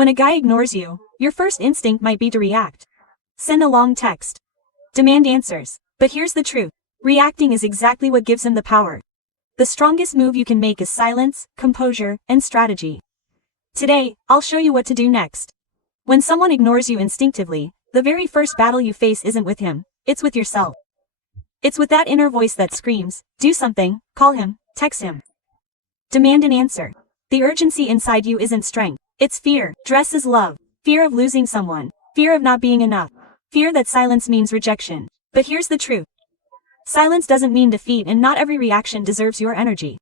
When a guy ignores you, your first instinct might be to react. Send a long text. Demand answers. But here's the truth. Reacting is exactly what gives him the power. The strongest move you can make is silence, composure, and strategy. Today, I'll show you what to do next. When someone ignores you instinctively, the very first battle you face isn't with him, it's with yourself. It's with that inner voice that screams, do something, call him, text him. Demand an answer. The urgency inside you isn't strength, it's fear, dressed as love, fear of losing someone, fear of not being enough, fear that silence means rejection. But here's the truth. Silence doesn't mean defeat, and not every reaction deserves your energy.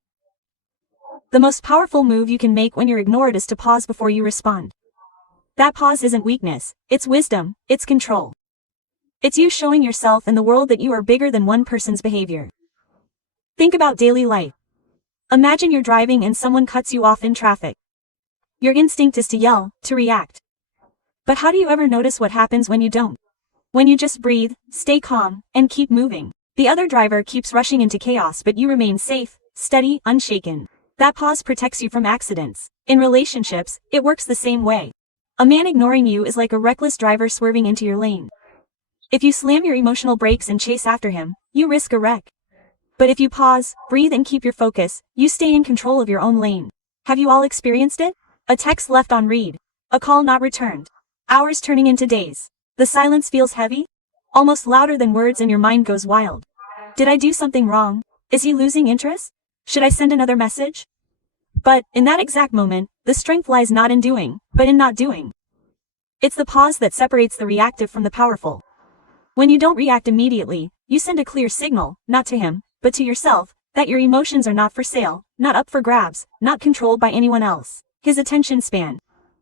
The most powerful move you can make when you're ignored is to pause before you respond. That pause isn't weakness, it's wisdom, it's control. It's you showing yourself and the world that you are bigger than one person's behavior. Think about daily life. Imagine you're driving and someone cuts you off in traffic. Your instinct is to yell, to react. But how do you ever notice what happens when you don't? When you just breathe, stay calm, and keep moving. The other driver keeps rushing into chaos, but you remain safe, steady, unshaken. That pause protects you from accidents. In relationships, it works the same way. A man ignoring you is like a reckless driver swerving into your lane. If you slam your emotional brakes and chase after him, you risk a wreck. But if you pause, breathe, and keep your focus, you stay in control of your own lane. Have you all experienced it? A text left on read. A call not returned. Hours turning into days. The silence feels heavy, almost louder than words, and your mind goes wild. Did I do something wrong? Is he losing interest? Should I send another message? But, in that exact moment, the strength lies not in doing, but in not doing. It's the pause that separates the reactive from the powerful. When you don't react immediately, you send a clear signal, not to him, but to yourself, that your emotions are not for sale, not up for grabs, not controlled by anyone else. His attention span.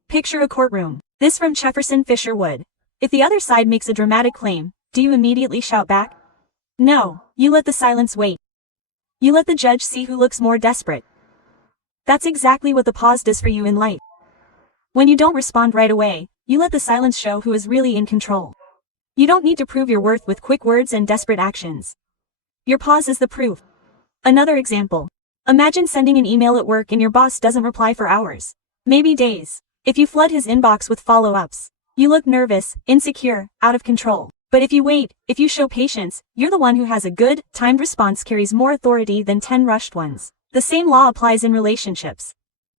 Picture a courtroom. This from Jefferson Fisher Wood. If the other side makes a dramatic claim, do you immediately shout back? No, you let the silence wait. You let the judge see who looks more desperate. That's exactly what the pause does for you in life. When you don't respond right away, you let the silence show who is really in control. You don't need to prove your worth with quick words and desperate actions. Your pause is the proof. Another example. Imagine sending an email at work and your boss doesn't reply for hours, maybe days. If you flood his inbox with follow-ups, you look nervous, insecure, out of control. But if you wait, if you show patience, you're the one who has a good, timed response carries more authority than 10 rushed ones. The same law applies in relationships.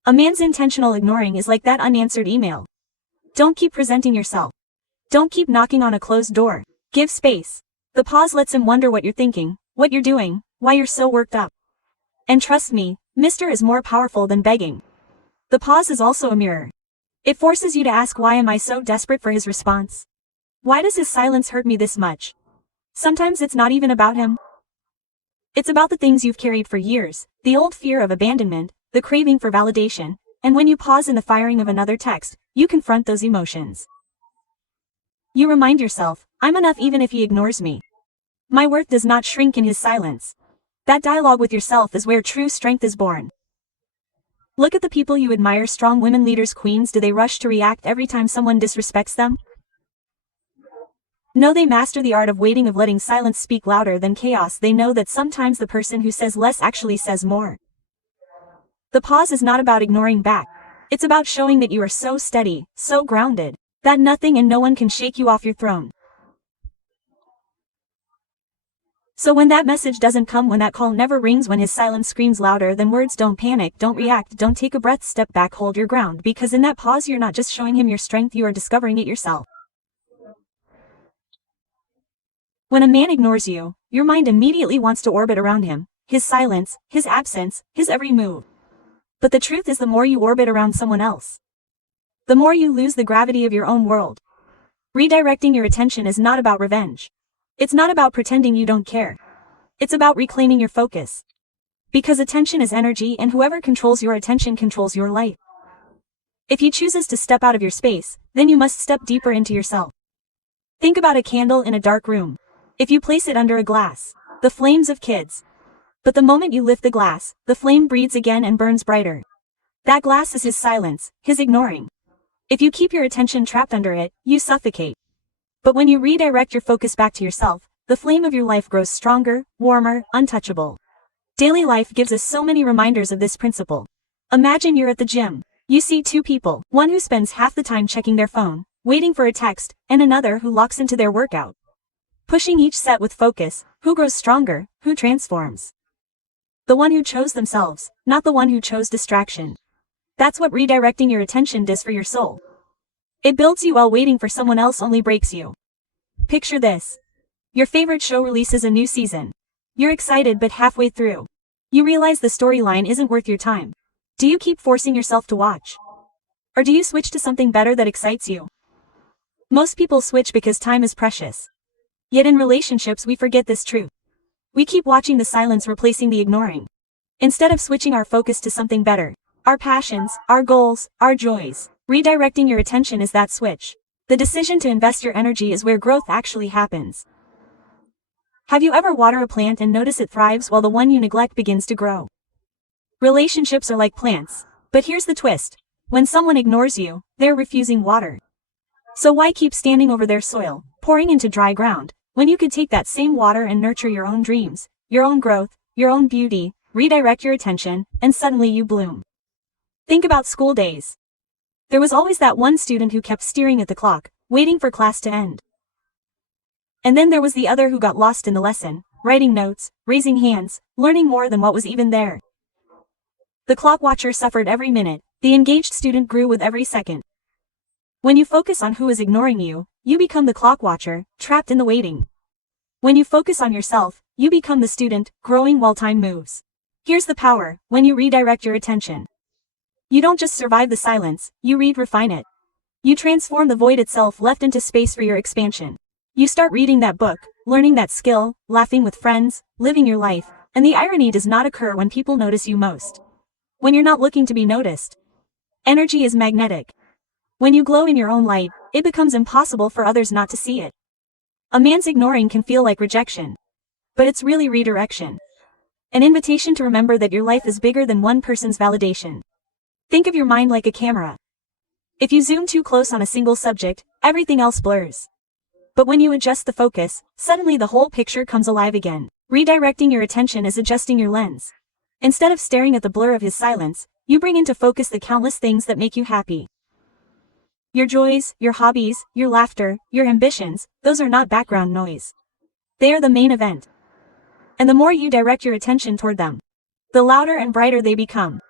A man's intentional ignoring is like that unanswered email. Don't keep presenting yourself. Don't keep knocking on a closed door. Give space. The pause lets him wonder what you're thinking, what you're doing, why you're so worked up. And trust me, Mr. is more powerful than begging. The pause is also a mirror. It forces you to ask, why am I so desperate for his response? Why does his silence hurt me this much? Sometimes it's not even about him. It's about the things you've carried for years, the old fear of abandonment, the craving for validation, and when you pause in the firing of another text, you confront those emotions. You remind yourself, I'm enough even if he ignores me. My worth does not shrink in his silence. That dialogue with yourself is where true strength is born. Look at the people you admire, strong women leaders, queens. Do they rush to react every time someone disrespects them? No, they master the art of waiting, of letting silence speak louder than chaos. They know that sometimes the person who says less actually says more. The pause is not about ignoring back. It's about showing that you are so steady, so grounded, that nothing and no one can shake you off your throne. So when that message doesn't come, when that call never rings, when his silence screams louder than words, don't panic, don't react, don't take a breath, step back, hold your ground, because in that pause you're not just showing him your strength, you are discovering it yourself. When a man ignores you, your mind immediately wants to orbit around him, his silence, his absence, his every move. But the truth is, the more you orbit around someone else, the more you lose the gravity of your own world. Redirecting your attention is not about revenge. It's not about pretending you don't care. It's about reclaiming your focus. Because attention is energy, and whoever controls your attention controls your life. If he chooses to step out of your space, then you must step deeper into yourself. Think about a candle in a dark room. If you place it under a glass, the flames of kids. But the moment you lift the glass, the flame breathes again and burns brighter. That glass is his silence, his ignoring. If you keep your attention trapped under it, you suffocate. But when you redirect your focus back to yourself, the flame of your life grows stronger, warmer, untouchable. Daily life gives us so many reminders of this principle. Imagine you're at the gym. You see two people, one who spends half the time checking their phone, waiting for a text, and another who locks into their workout. Pushing each set with focus, who grows stronger, who transforms? The one who chose themselves, not the one who chose distraction. That's what redirecting your attention does for your soul. It builds you while waiting for someone else only breaks you. Picture this. Your favorite show releases a new season. You're excited but halfway through, you realize the storyline isn't worth your time. Do you keep forcing yourself to watch? Or do you switch to something better that excites you? Most people switch because time is precious. Yet in relationships we forget this truth. We keep watching the silence replacing the ignoring. Instead of switching our focus to something better, our passions, our goals, our joys, redirecting your attention is that switch. The decision to invest your energy is where growth actually happens. Have you ever watered a plant and notice it thrives while the one you neglect begins to grow? Relationships are like plants. But here's the twist. When someone ignores you, they're refusing water. So why keep standing over their soil, pouring into dry ground, when you could take that same water and nurture your own dreams, your own growth, your own beauty, redirect your attention, and suddenly you bloom. Think about school days. There was always that one student who kept staring at the clock, waiting for class to end. And then there was the other who got lost in the lesson, writing notes, raising hands, learning more than what was even there. The clock watcher suffered every minute, the engaged student grew with every second. When you focus on who is ignoring you, you become the clock watcher, trapped in the waiting. When you focus on yourself, you become the student, growing while time moves. Here's the power, when you redirect your attention. You don't just survive the silence, you refine it. You transform the void itself left into space for your expansion. You start reading that book, learning that skill, laughing with friends, living your life, and the irony does not occur when people notice you most. When you're not looking to be noticed. Energy is magnetic. When you glow in your own light, it becomes impossible for others not to see it. A man's ignoring can feel like rejection. But it's really redirection. An invitation to remember that your life is bigger than one person's validation. Think of your mind like a camera. If you zoom too close on a single subject, everything else blurs. But when you adjust the focus, suddenly the whole picture comes alive again. Redirecting your attention is adjusting your lens. Instead of staring at the blur of his silence, you bring into focus the countless things that make you happy. Your joys, your hobbies, your laughter, your ambitions, those are not background noise. They are the main event. And the more you direct your attention toward them, the louder and brighter they become.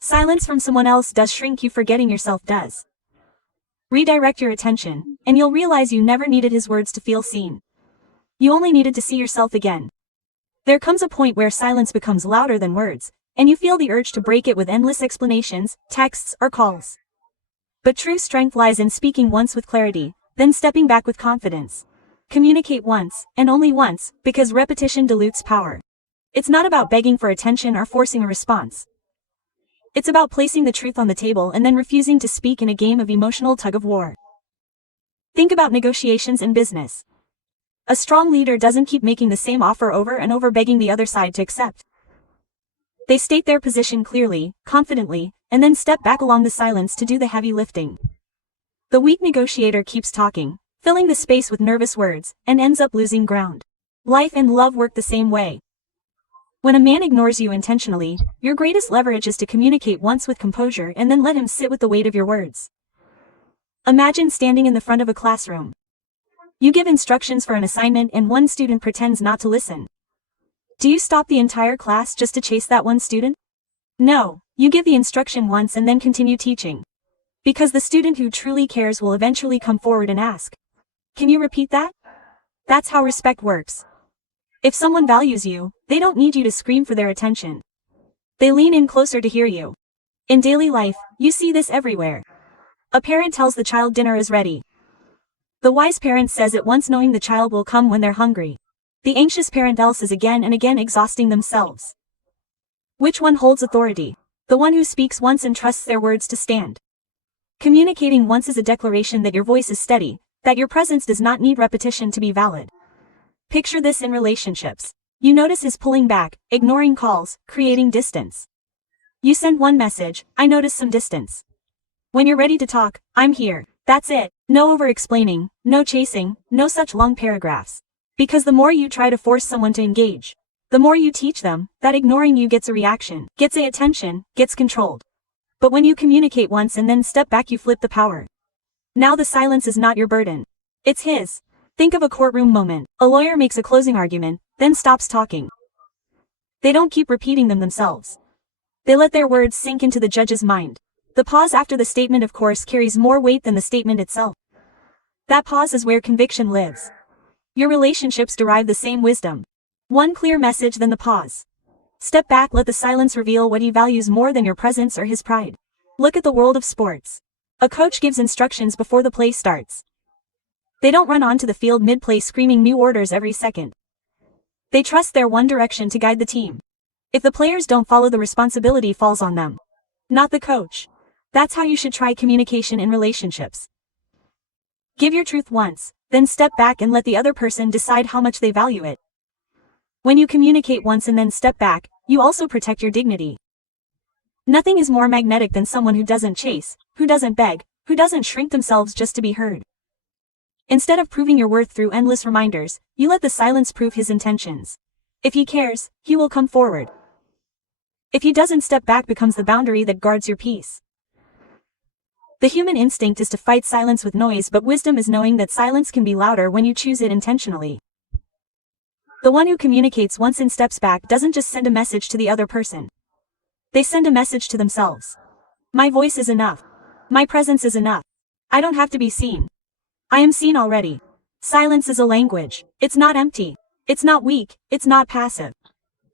Silence from someone else does shrink you, forgetting yourself does. Redirect your attention, and you'll realize you never needed his words to feel seen. You only needed to see yourself again. There comes a point where silence becomes louder than words, and you feel the urge to break it with endless explanations, texts, or calls. But true strength lies in speaking once with clarity, then stepping back with confidence. Communicate once, and only once, because repetition dilutes power. It's not about begging for attention or forcing a response. It's about placing the truth on the table and then refusing to speak in a game of emotional tug-of-war. Think about negotiations in business. A strong leader doesn't keep making the same offer over and over, begging the other side to accept. They state their position clearly, confidently, and then step back along the silence to do the heavy lifting. The weak negotiator keeps talking, filling the space with nervous words, and ends up losing ground. Life and love work the same way. When a man ignores you intentionally, your greatest leverage is to communicate once with composure and then let him sit with the weight of your words. Imagine standing in the front of a classroom. You give instructions for an assignment and one student pretends not to listen. Do you stop the entire class just to chase that one student? No, you give the instruction once and then continue teaching. Because the student who truly cares will eventually come forward and ask, "Can you repeat that?" That's how respect works. If someone values you, they don't need you to scream for their attention. They lean in closer to hear you. In daily life, you see this everywhere. A parent tells the child dinner is ready. The wise parent says it once, knowing the child will come when they're hungry. The anxious parent else is again and again, exhausting themselves. Which one holds authority? The one who speaks once and trusts their words to stand. Communicating once is a declaration that your voice is steady, that your presence does not need repetition to be valid. Picture this in relationships. You notice his pulling back, ignoring calls, creating distance. You send one message, "I notice some distance." When you're ready to talk, "I'm here." That's it. No over-explaining, no chasing, no such long paragraphs. Because the more you try to force someone to engage, the more you teach them that ignoring you gets a reaction, gets a attention, gets controlled. But when you communicate once and then step back, you flip the power. Now the silence is not your burden. It's his. Think of a courtroom moment. A lawyer makes a closing argument, then stops talking. They don't keep repeating them themselves. They let their words sink into the judge's mind. The pause after the statement, of course, carries more weight than the statement itself. That pause is where conviction lives. Your relationships derive the same wisdom. One clear message, then the pause. Step back, let the silence reveal what he values more than your presence or his pride. Look at the world of sports. A coach gives instructions before the play starts. They don't run onto the field mid-play screaming new orders every second. They trust their one direction to guide the team. If the players don't follow, the responsibility falls on them, not the coach. That's how you should try communication in relationships. Give your truth once, then step back and let the other person decide how much they value it. When you communicate once and then step back, you also protect your dignity. Nothing is more magnetic than someone who doesn't chase, who doesn't beg, who doesn't shrink themselves just to be heard. Instead of proving your worth through endless reminders, you let the silence prove his intentions. If he cares, he will come forward. If he doesn't, step back becomes the boundary that guards your peace. The human instinct is to fight silence with noise, but wisdom is knowing that silence can be louder when you choose it intentionally. The one who communicates once and steps back doesn't just send a message to the other person. They send a message to themselves. My voice is enough. My presence is enough. I don't have to be seen. I am seen already. Silence is a language. It's not empty. It's not weak. It's not passive.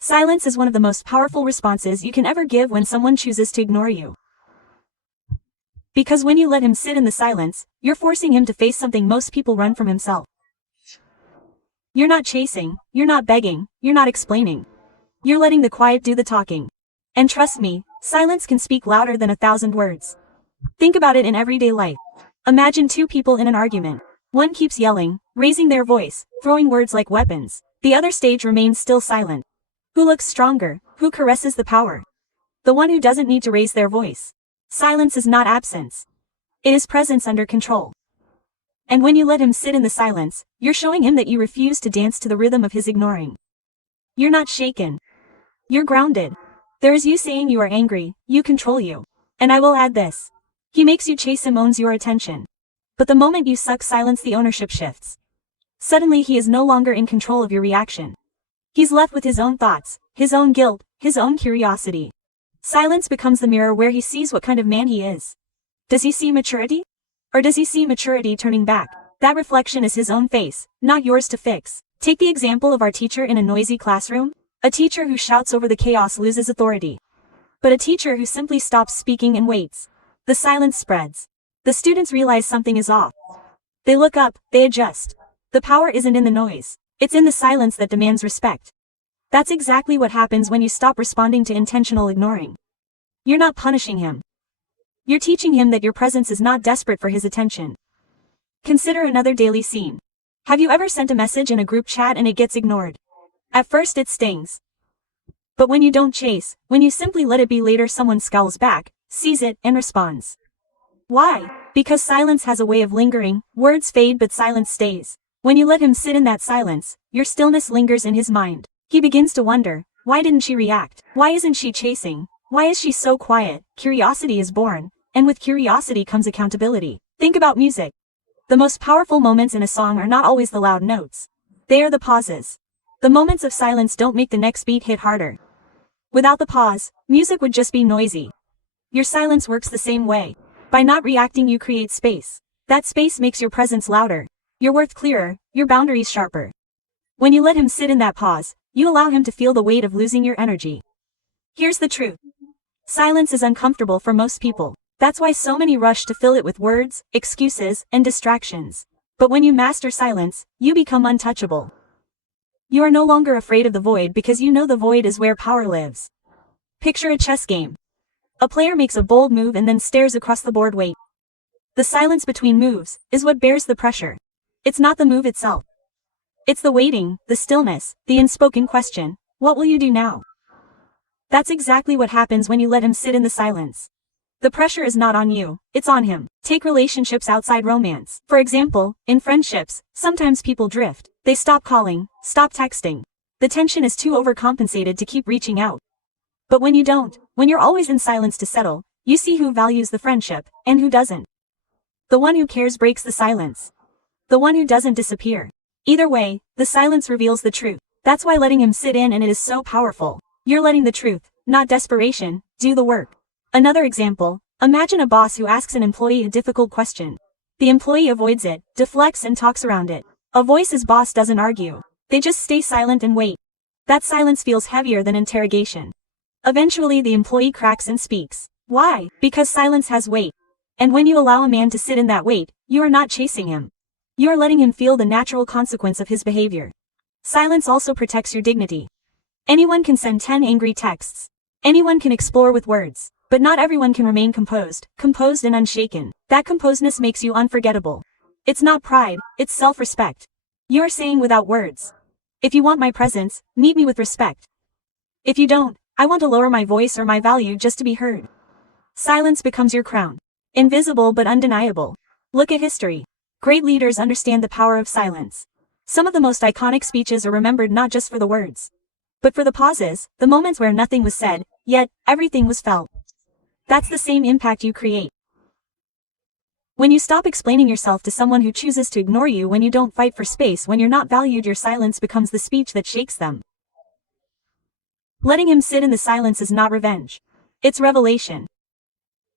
Silence is one of the most powerful responses you can ever give when someone chooses to ignore you. Because when you let him sit in the silence, you're forcing him to face something most people run from: himself. You're not chasing, you're not begging, you're not explaining. You're letting the quiet do the talking. And trust me, silence can speak louder than 1,000 words. Think about it in everyday life. Imagine two people in an argument. One keeps yelling, raising their voice, throwing words like weapons. The other stage remains still silent. Who looks stronger? Who caresses the power? The one who doesn't need to raise their voice. Silence is not absence. It is presence under control. And when you let him sit in the silence, you're showing him that you refuse to dance to the rhythm of his ignoring. You're not shaken. You're grounded. There is you saying you are angry, you control you. And I will add this. He makes you chase him, owns your attention. But the moment you suck silence, the ownership shifts. Suddenly he is no longer in control of your reaction. He's left with his own thoughts, his own guilt, his own curiosity. Silence becomes the mirror where he sees what kind of man he is. Does he see maturity? Or does he see maturity turning back? That reflection is his own face, not yours to fix. Take the example of our teacher in a noisy classroom. A teacher who shouts over the chaos loses authority. But a teacher who simply stops speaking and waits. The silence spreads. The students realize something is off. They look up, they adjust. The power isn't in the noise. It's in the silence that demands respect. That's exactly what happens when you stop responding to intentional ignoring. You're not punishing him. You're teaching him that your presence is not desperate for his attention. Consider another daily scene. Have you ever sent a message in a group chat and it gets ignored? At first it stings. But when you don't chase, when you simply let it be, later someone scowls back, sees it, and responds. Why? Because silence has a way of lingering. Words fade but silence stays. When you let him sit in that silence, your stillness lingers in his mind. He begins to wonder, why didn't she react? Why isn't she chasing? Why is she so quiet? Curiosity is born, and with curiosity comes accountability. Think about music. The most powerful moments in a song are not always the loud notes. They are the pauses. The moments of silence don't make the next beat hit harder. Without the pause, music would just be noisy. Your silence works the same way. By not reacting, you create space. That space makes your presence louder, your worth clearer, your boundaries sharper. When you let him sit in that pause, you allow him to feel the weight of losing your energy. Here's the truth. Silence is uncomfortable for most people. That's why so many rush to fill it with words, excuses, and distractions. But when you master silence, you become untouchable. You are no longer afraid of the void because you know the void is where power lives. Picture a chess game. A player makes a bold move and then stares across the board. Wait. The silence between moves is what bears the pressure. It's not the move itself. It's the waiting, the stillness, the unspoken question. What will you do now? That's exactly what happens when you let him sit in the silence. The pressure is not on you, it's on him. Take relationships outside romance. For example, in friendships, sometimes people drift. They stop calling, stop texting. The tension is too overcompensated to keep reaching out. But when you don't, when you're always in silence to settle, You see who values the friendship, and who doesn't. The one who cares breaks the silence. The one who doesn't disappear. Either way, the silence reveals the truth. That's why letting him sit in and it is so powerful. You're letting the truth, not desperation, do the work. Another example, imagine a boss who asks an employee a difficult question. The employee avoids it, deflects and talks around it. A voice's boss doesn't argue. They just stay silent and wait. That silence feels heavier than interrogation. Eventually the employee cracks and speaks. Why? Because silence has weight. And when you allow a man to sit in that weight, you are not chasing him. You are letting him feel the natural consequence of his behavior. Silence also protects your dignity. Anyone can send 10 angry texts. Anyone can explore with words. But not everyone can remain composed and unshaken. That composedness makes you unforgettable. It's not pride, it's self-respect. You're saying without words. If you want my presence, meet me with respect. If you don't, I want to lower my voice or my value just to be heard. Silence becomes your crown. Invisible but undeniable. Look at history. Great leaders understand the power of silence. Some of the most iconic speeches are remembered not just for the words, but for the pauses, the moments where nothing was said, yet everything was felt. That's the same impact you create. When you stop explaining yourself to someone who chooses to ignore you, when you don't fight for space, when you're not valued, your silence becomes the speech that shakes them. Letting him sit in the silence is not revenge. It's revelation.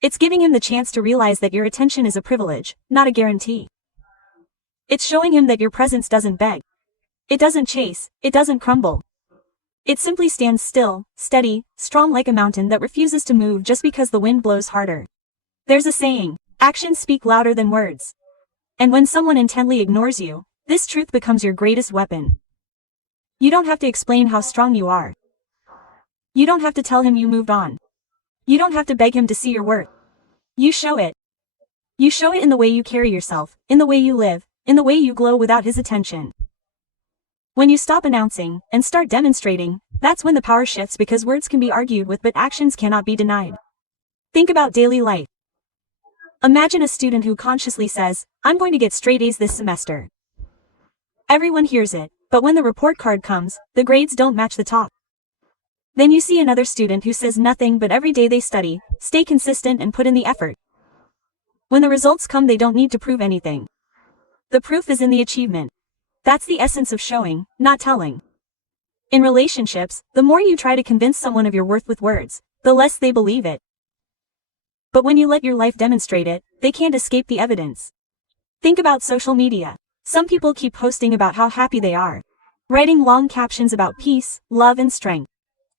It's giving him the chance to realize that your attention is a privilege, not a guarantee. It's showing him that your presence doesn't beg. It doesn't chase, it doesn't crumble. It simply stands still, steady, strong like a mountain that refuses to move just because the wind blows harder. There's a saying, actions speak louder than words. And when someone intently ignores you, this truth becomes your greatest weapon. You don't have to explain how strong you are. You don't have to tell him you moved on. You don't have to beg him to see your worth. You show it. You show it in the way you carry yourself, in the way you live, in the way you glow without his attention. When you stop announcing and start demonstrating, that's when the power shifts, because words can be argued with but actions cannot be denied. Think about daily life. Imagine a student who consciously says, I'm going to get straight A's this semester. Everyone hears it, but when the report card comes, the grades don't match the talk. Then you see another student who says nothing, but every day they study, stay consistent and put in the effort. When the results come, they don't need to prove anything. The proof is in the achievement. That's the essence of showing, not telling. In relationships, the more you try to convince someone of your worth with words, the less they believe it. But when you let your life demonstrate it, they can't escape the evidence. Think about social media. Some people keep posting about how happy they are, writing long captions about peace, love and strength.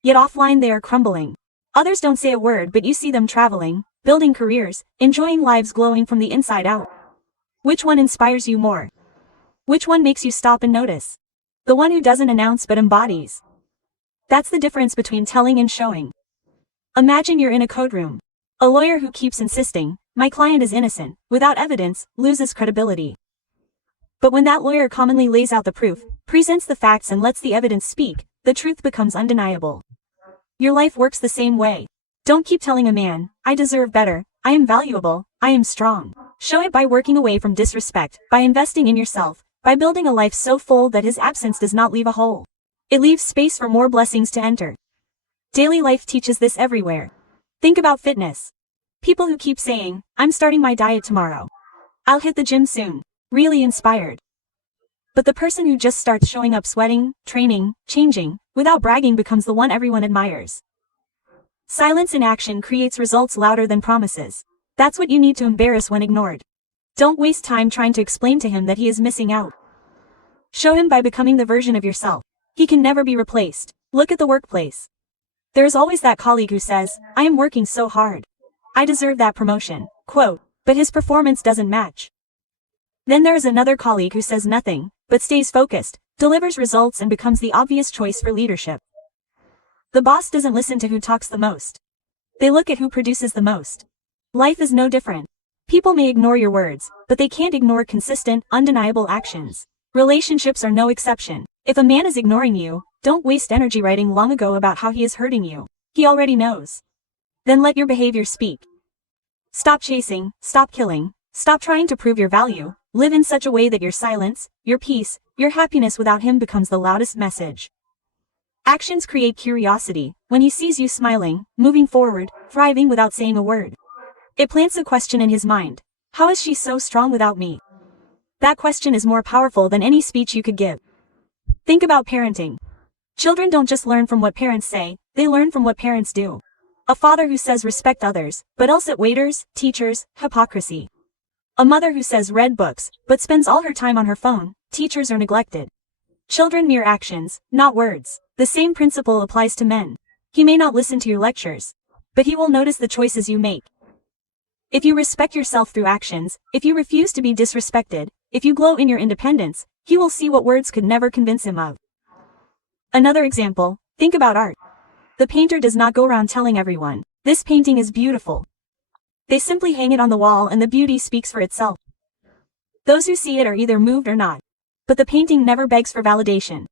Yet offline they are crumbling. Others don't say a word, but you see them traveling, building careers, enjoying lives, glowing from the inside out. Which one inspires you more? Which one makes you stop and notice? The one who doesn't announce but embodies. That's the difference between telling and showing. Imagine you're in a courtroom. A lawyer who keeps insisting, my client is innocent, without evidence, loses credibility. But when that lawyer commonly lays out the proof, presents the facts and lets the evidence speak, the truth becomes undeniable. Your life works the same way. Don't keep telling a man, I deserve better, I am valuable, I am strong. Show it by working away from disrespect, by investing in yourself, by building a life so full that his absence does not leave a hole. It leaves space for more blessings to enter. Daily life teaches this everywhere. Think about fitness. People who keep saying, I'm starting my diet tomorrow. I'll hit the gym soon. Really inspired. But the person who just starts showing up, sweating, training, changing, without bragging becomes the one everyone admires. Silence in action creates results louder than promises. That's what you need to embarrass when ignored. Don't waste time trying to explain to him that he is missing out. Show him by becoming the version of yourself. He can never be replaced. Look at the workplace. There is always that colleague who says, I am working so hard. I deserve that promotion, quote, but his performance doesn't match. Then there is another colleague who says nothing, but stays focused, delivers results and becomes the obvious choice for leadership. The boss doesn't listen to who talks the most. They look at who produces the most. Life is no different. People may ignore your words, but they can't ignore consistent, undeniable actions. Relationships are no exception. If a man is ignoring you, don't waste energy writing long ago about how he is hurting you. He already knows. Then let your behavior speak. Stop chasing, stop killing, stop trying to prove your value. Live in such a way that your silence, your peace, your happiness without him becomes the loudest message. Actions create curiosity. When he sees you smiling, moving forward, thriving without saying a word, It plants a question in his mind. How is she so strong without me? That question is more powerful than any speech you could give. Think about parenting. Children don't just learn from what parents say, they learn from what parents do. A father who says respect others, but else at waiters, teachers, hypocrisy. A mother who says read books, but spends all her time on her phone, teachers are neglected. Children mirror actions, not words. The same principle applies to men. He may not listen to your lectures, but he will notice the choices you make. If you respect yourself through actions, if you refuse to be disrespected, if you glow in your independence, he will see what words could never convince him of. Another example, think about art. The painter does not go around telling everyone, this painting is beautiful. They simply hang it on the wall and the beauty speaks for itself. Those who see it are either moved or not. But the painting never begs for validation.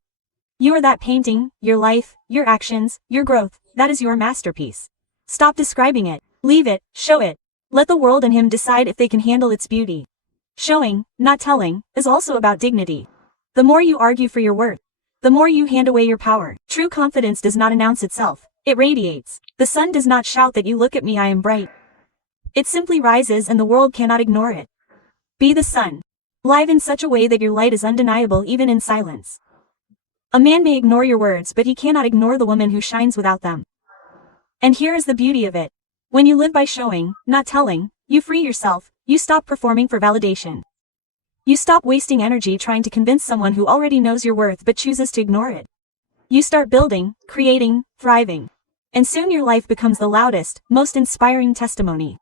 You are that painting, your life, your actions, your growth, that is your masterpiece. Stop describing it, leave it, show it. Let the world and him decide if they can handle its beauty. Showing, not telling, is also about dignity. The more you argue for your worth, the more you hand away your power. True confidence does not announce itself, it radiates. The sun does not shout that you look at me, I am bright. It simply rises and the world cannot ignore it. Be the sun. Live in such a way that your light is undeniable even in silence. A man may ignore your words, but he cannot ignore the woman who shines without them. And here is the beauty of it. When you live by showing, not telling, you free yourself, you stop performing for validation. You stop wasting energy trying to convince someone who already knows your worth but chooses to ignore it. You start building, creating, thriving. And soon your life becomes the loudest, most inspiring testimony.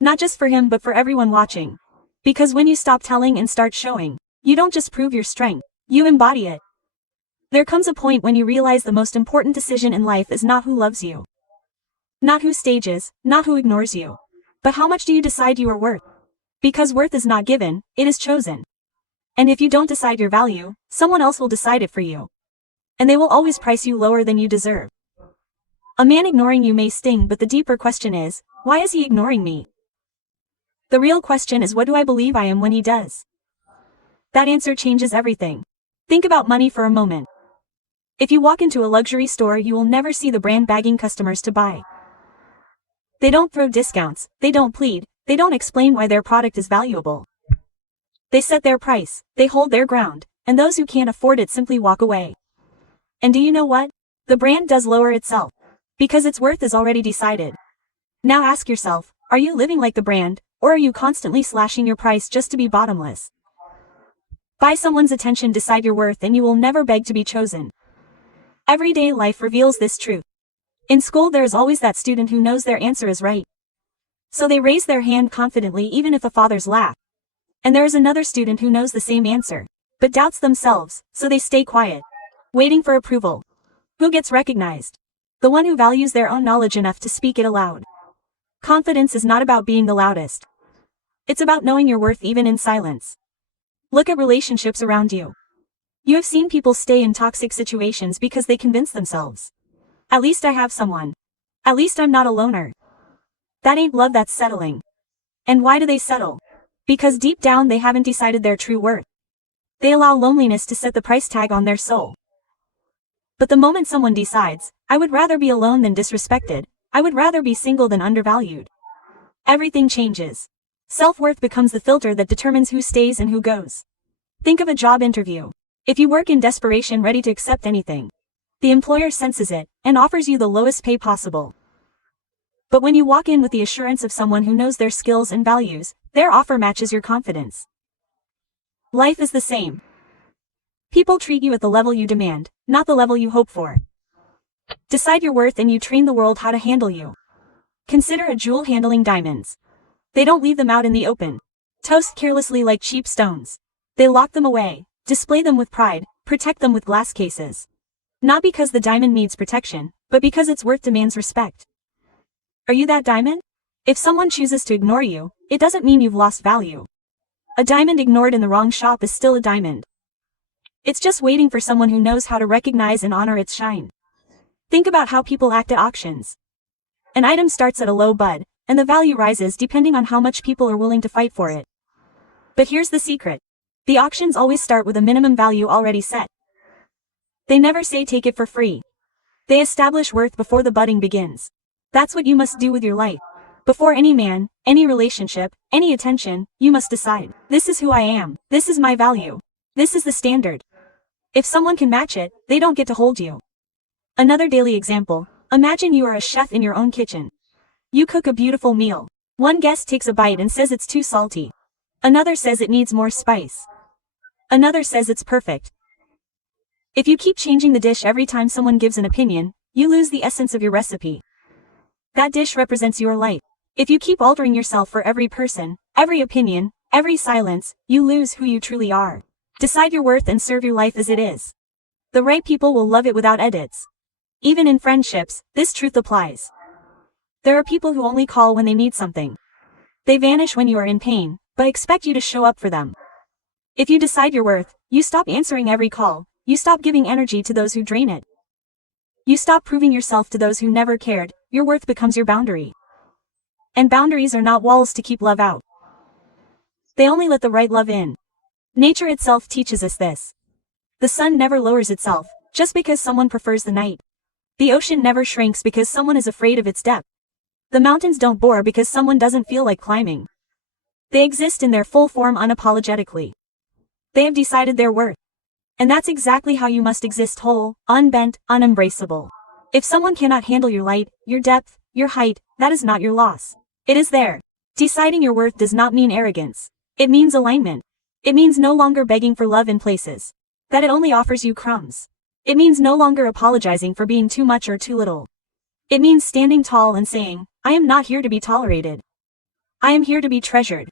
Not just for him but for everyone watching. Because when you stop telling and start showing, you don't just prove your strength, you embody it. There comes a point when you realize the most important decision in life is not who loves you. Not who stages, not who ignores you. But how much do you decide you are worth? Because worth is not given, it is chosen. And if you don't decide your value, someone else will decide it for you. And they will always price you lower than you deserve. A man ignoring you may sting, but the deeper question is, why is he ignoring me? The real question is, what do I believe I am when he does? That answer changes everything. Think about money for a moment. If you walk into a luxury store, you will never see the brand begging customers to buy. They don't throw discounts, they don't plead, they don't explain why their product is valuable. They set their price, they hold their ground, and those who can't afford it simply walk away. And do you know what? The brand does lower itself. Because its worth is already decided. Now ask yourself, are you living like the brand, or are you constantly slashing your price just to be bottomless? Buy someone's attention, decide your worth, and you will never beg to be chosen. Everyday life reveals this truth. In school there is always that student who knows their answer is right. So they raise their hand confidently even if the fathers laugh. And there is another student who knows the same answer, but doubts themselves, so they stay quiet, waiting for approval. Who gets recognized? The one who values their own knowledge enough to speak it aloud. Confidence is not about being the loudest. It's about knowing your worth even in silence. Look at relationships around you. You have seen people stay in toxic situations because they convince themselves. At least I have someone. At least I'm not a loner. That ain't love, that's settling. And why do they settle? Because deep down they haven't decided their true worth. They allow loneliness to set the price tag on their soul. But the moment someone decides, I would rather be alone than disrespected, I would rather be single than undervalued, everything changes. Self-worth becomes the filter that determines who stays and who goes. Think of a job interview. If you work in desperation, ready to accept anything, the employer senses it and offers you the lowest pay possible. But when you walk in with the assurance of someone who knows their skills and values, their offer matches your confidence. Life is the same. People treat you at the level you demand, not the level you hope for. Decide your worth and you train the world how to handle you. Consider a jewel handling diamonds. They don't leave them out in the open, toast carelessly like cheap stones. They lock them away, display them with pride, protect them with glass cases. Not because the diamond needs protection, but because its worth demands respect. Are you that diamond? If someone chooses to ignore you, it doesn't mean you've lost value. A diamond ignored in the wrong shop is still a diamond. It's just waiting for someone who knows how to recognize and honor its shine. Think about how people act at auctions. An item starts at a low bid, and the value rises depending on how much people are willing to fight for it. But here's the secret. The auctions always start with a minimum value already set. They never say take it for free. They establish worth before the bidding begins. That's what you must do with your life. Before any man, any relationship, any attention, you must decide. This is who I am. This is my value. This is the standard. If someone can match it, they don't get to hold you. Another daily example. Imagine you are a chef in your own kitchen. You cook a beautiful meal. One guest takes a bite and says it's too salty. Another says it needs more spice. Another says it's perfect. If you keep changing the dish every time someone gives an opinion, you lose the essence of your recipe. That dish represents your life. If you keep altering yourself for every person, every opinion, every silence, you lose who you truly are. Decide your worth and serve your life as it is. The right people will love it without edits. Even in friendships, this truth applies. There are people who only call when they need something. They vanish when you are in pain, but expect you to show up for them. If you decide your worth, you stop answering every call, you stop giving energy to those who drain it. You stop proving yourself to those who never cared, your worth becomes your boundary. And boundaries are not walls to keep love out. They only let the right love in. Nature itself teaches us this. The sun never lowers itself, just because someone prefers the night. The ocean never shrinks because someone is afraid of its depth. The mountains don't bore because someone doesn't feel like climbing. They exist in their full form unapologetically. They have decided their worth. And that's exactly how you must exist, whole, unbent, unembraceable. If someone cannot handle your light, your depth, your height, that is not your loss. It is there. Deciding your worth does not mean arrogance. It means alignment. It means no longer begging for love in places that it only offers you crumbs. It means no longer apologizing for being too much or too little. It means standing tall and saying, I am not here to be tolerated. I am here to be treasured.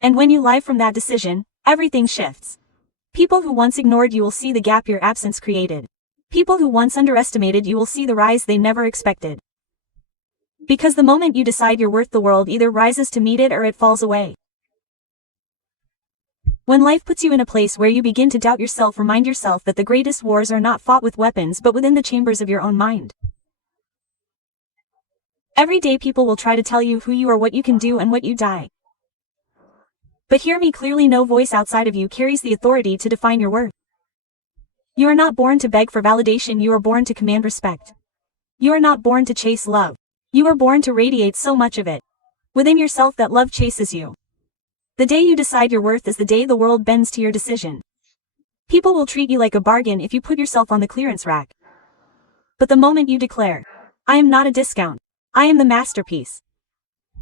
And when you live from that decision, everything shifts. People who once ignored you will see the gap your absence created. People who once underestimated you will see the rise they never expected. Because the moment you decide your worth, the world either rises to meet it or it falls away. When life puts you in a place where you begin to doubt yourself, remind yourself that the greatest wars are not fought with weapons but within the chambers of your own mind. Every day people will try to tell you who you are, what you can do, and what you die. But hear me clearly, no voice outside of you carries the authority to define your worth. You are not born to beg for validation, you are born to command respect. You are not born to chase love. You are born to radiate so much of it within yourself that love chases you. The day you decide your worth is the day the world bends to your decision. People will treat you like a bargain if you put yourself on the clearance rack. But the moment you declare, I am not a discount, I am the masterpiece,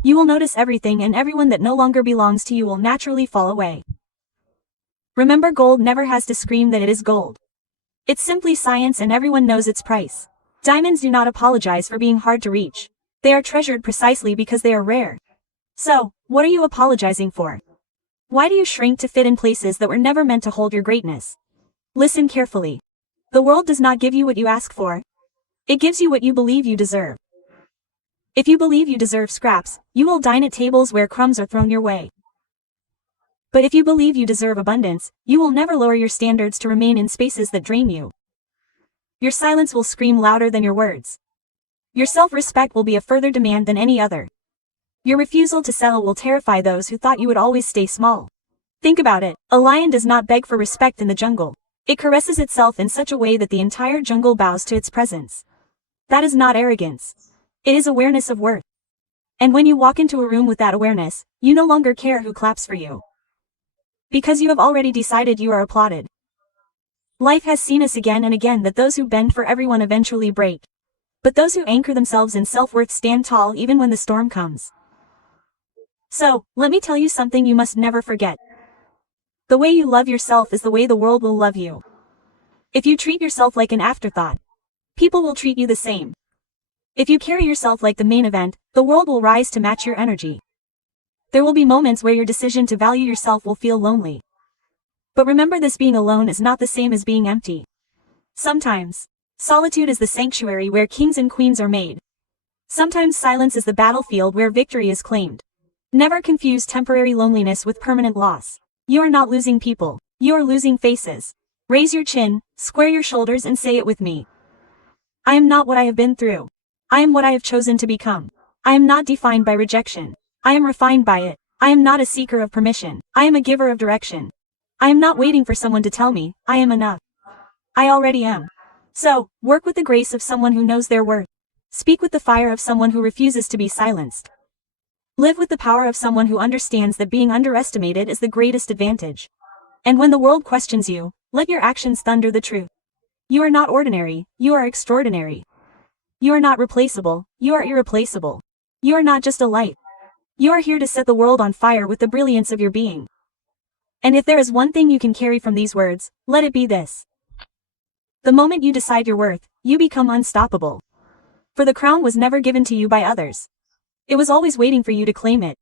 you will notice everything and everyone that no longer belongs to you will naturally fall away. Remember, gold never has to scream that it is gold. It's simply science and everyone knows its price. Diamonds do not apologize for being hard to reach. They are treasured precisely because they are rare. So, what are you apologizing for? Why do you shrink to fit in places that were never meant to hold your greatness? Listen carefully. The world does not give you what you ask for. It gives you what you believe you deserve. If you believe you deserve scraps, you will dine at tables where crumbs are thrown your way. But if you believe you deserve abundance, you will never lower your standards to remain in spaces that drain you. Your silence will scream louder than your words. Your self-respect will be a further demand than any other. Your refusal to settle will terrify those who thought you would always stay small. Think about it. A lion does not beg for respect in the jungle. It caresses itself in such a way that the entire jungle bows to its presence. That is not arrogance. It is awareness of worth. And when you walk into a room with that awareness, you no longer care who claps for you. Because you have already decided you are applauded. Life has seen us again and again that those who bend for everyone eventually break. But those who anchor themselves in self-worth stand tall even when the storm comes. So, let me tell you something you must never forget. The way you love yourself is the way the world will love you. If you treat yourself like an afterthought, people will treat you the same. If you carry yourself like the main event, the world will rise to match your energy. There will be moments where your decision to value yourself will feel lonely. But remember this, being alone is not the same as being empty. Sometimes, solitude is the sanctuary where kings and queens are made. Sometimes silence is the battlefield where victory is claimed. Never confuse temporary loneliness with permanent loss. You are not losing people. You are losing faces. Raise your chin, square your shoulders and say it with me. I am not what I have been through. I am what I have chosen to become. I am not defined by rejection. I am refined by it. I am not a seeker of permission. I am a giver of direction. I am not waiting for someone to tell me, I am enough. I already am. So, work with the grace of someone who knows their worth. Speak with the fire of someone who refuses to be silenced. Live with the power of someone who understands that being underestimated is the greatest advantage. And when the world questions you, let your actions thunder the truth. You are not ordinary, you are extraordinary. You are not replaceable, you are irreplaceable. You are not just a light. You are here to set the world on fire with the brilliance of your being. And if there is one thing you can carry from these words, let it be this. The moment you decide your worth, you become unstoppable. For the crown was never given to you by others. It was always waiting for you to claim it.